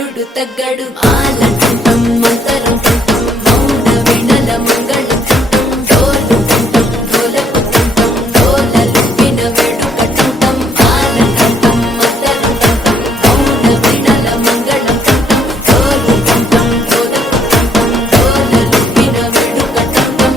వీరుడు తగ్గడు ఆలంటం మంతరం తంతం మౌన వినల మంగళం తంతం డోలు తంతం డోలకు తంతం డోలలు విన వేడుక తంతం ఆలంటం మంతరం తంతం మౌన వినల మంగళం తంతం డోలు తంతం డోలకు తంతం డోలలు విన వేడుక తంతం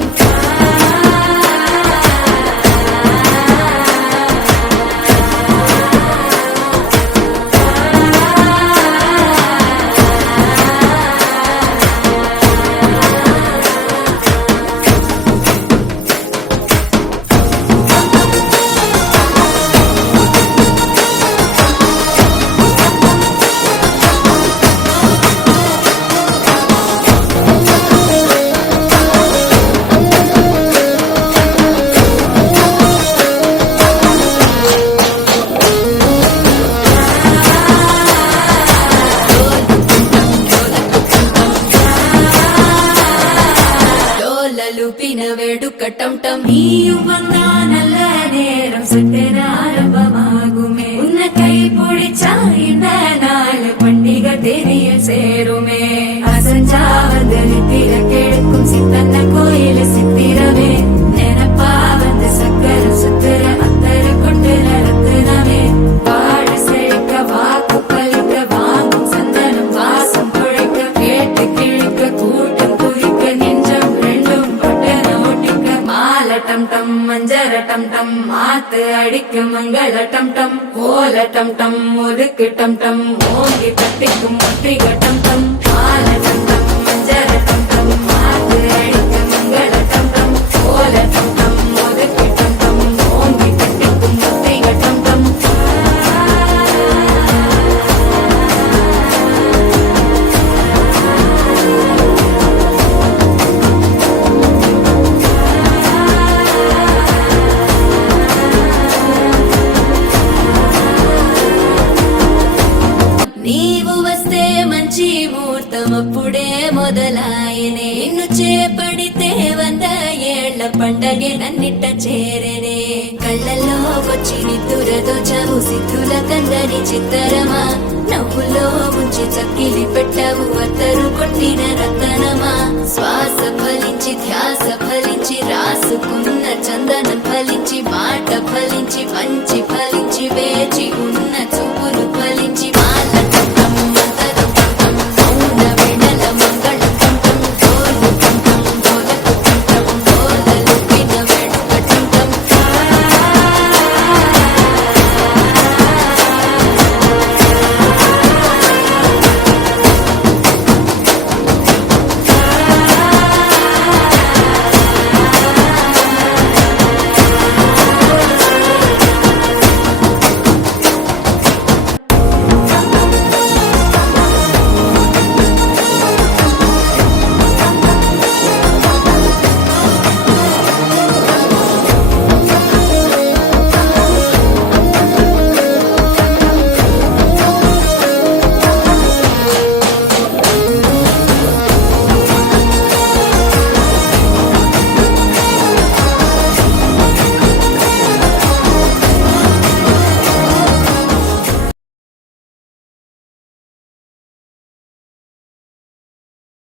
லுப்பின வேடுக்கட்டம் நீயுவந்தா நல்ல நேரம் சட்டென ஆரம்பமாகுமே உன்னை கை பிடிச்சா இந்த நாள் பண்டிகை தெரிய சேருமே அசஞ்சா வந்து நித்திர கெடுக்கும் சித்தன்ன கோயில சித்திரமே நினப்பா வந்து சக்கர சுத்திர அத்தர கொண்டு நடத்துனமே பாடு செழிக்க வாக்கு பலிக்க வாங்கும் சந்தனம் வாசம் குழைக்க கேட்டு கிழிக்க கூட்டம் குதிக்க நெஞ்சம் ரெண்டும் டம் டம் மஞ்சர டம் டம் மாத்து அடிக்கும் மங்கள டம் டம் கோல டம் டம் ஒதுக்கு டம் டம் ஓங்கி தட்டிக்கும் ஒத்திக டம் டம் மால டம் டம் மஞ்சர டம் டம் மாத்து அடிக்கும் மங்கள டம் டம் கோல டம் டம் ஒதுக்கு டம் டம் ஓங்கி தட்டிக்கும் ஒத்திக டம் டம் నీవు వస్తే మంచి ముహూర్తం అప్పుడే మొదలాయనే నిన్ను చేపడితే 100 ఏళ్ల పండగే నన్నిట్ట చేరనే కళ్ళల్లో వచ్చి నిద్దురతో చవు సిద్ధుల కందని చిత్తరమా నవ్వులో ముంచి చక్కిలి పెట్టవు అత్తరు కొట్టిన రతనమా శ్వాస ఫలించి ధ్యాస ఫలించి రాసుకున్న చందనం ఫలించి మాట ఫలించి మంచి